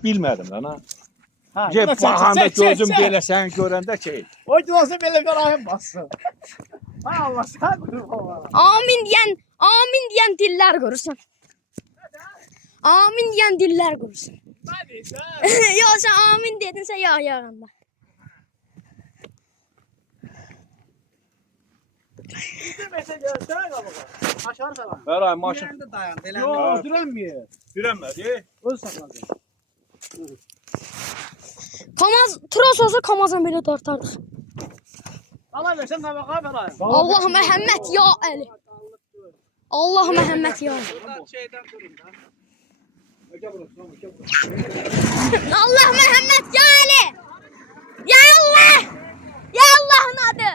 Bilmədim lan ha. Ha, Gel çek, baxanda çek, çek, gözüm çek. belə sən görəndə şey. O olsa belə qarayım bassın. Hay Allah sen baba. Amin diyen diller görürsün. Amin diyen diller görürsün. Hadi sen. Yo sen amin dedinse ya yağında. Bir mesele görsene baba. Aşağı falan. Bəray maşın. Dirende dayan. Yo, Direnmiyor. Dirənmədi. Öz sakladı. Kamaz tros olsa Kamaz'dan böyle tartardık. Allah versen kabağa verayım. Allah Mehmet ya Ali. Allah Mehmet ya Ali. Buradan şeyden durun da. Allah Mehmet ya Ali. Ya Allah. Ya Allah'ın adı.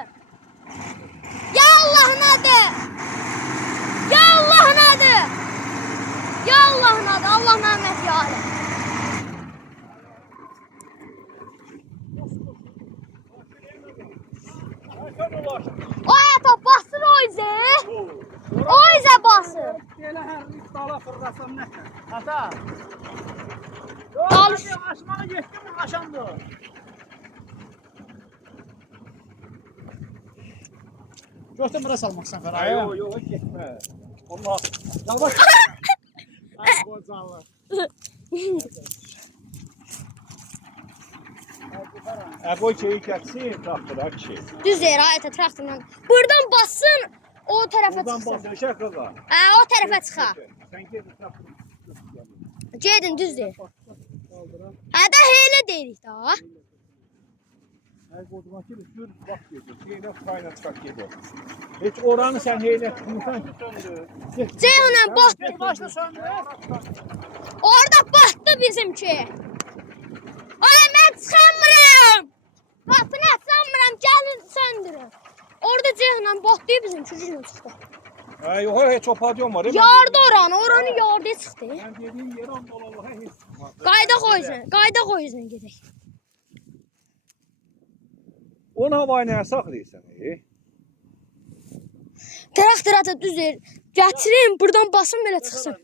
Ya Allah'ın adı. Ya Allah'ın adı. Ya Allah'ın adı. Allah Mehmet ya Ali. O ayata basır o izi. O ize basır. Böyle her bir dala fırlasam ne? Ata. Dal- Aşmana geçti mi aşandı? Götür buraya salmak sen Ferah. Yo, yo, getmə. Allah. Yalvar. Ay bozanlar. Qoy şeyi kətsin, traktora kişi. Düz yer ayata traktorla. Buradan bassın o tarafa Buradan çıksın. basın şəxəqa. O tarafa çıxa. Sən get traktora. Gedin düz yer. Hədə heylə deyirik daha. Hər qoduma ki, sür vaxt gedir. Şeylə qayna çıxaq gedir. Heç oranı sən heylə tutmuşsan ki, söndür. Ceyhan'a bax. Bir başta söndü. Orada battı bizimki. Ay mən çıxamıram. Qapını açamıram. Gəlin söndürün. Orada Ceyhan'a batdı bizim çocuğun çıxdı. Yox, heç o padyon var. Yardı oranı yardı çıxdı. Mən dediyim yerə onda Allah'a heç. Qayda qoyuzun gedək. Onu havayı nəyə saxlayırsan? Traktor ata düz yer. Gətirin buradan basın belə çıxsın.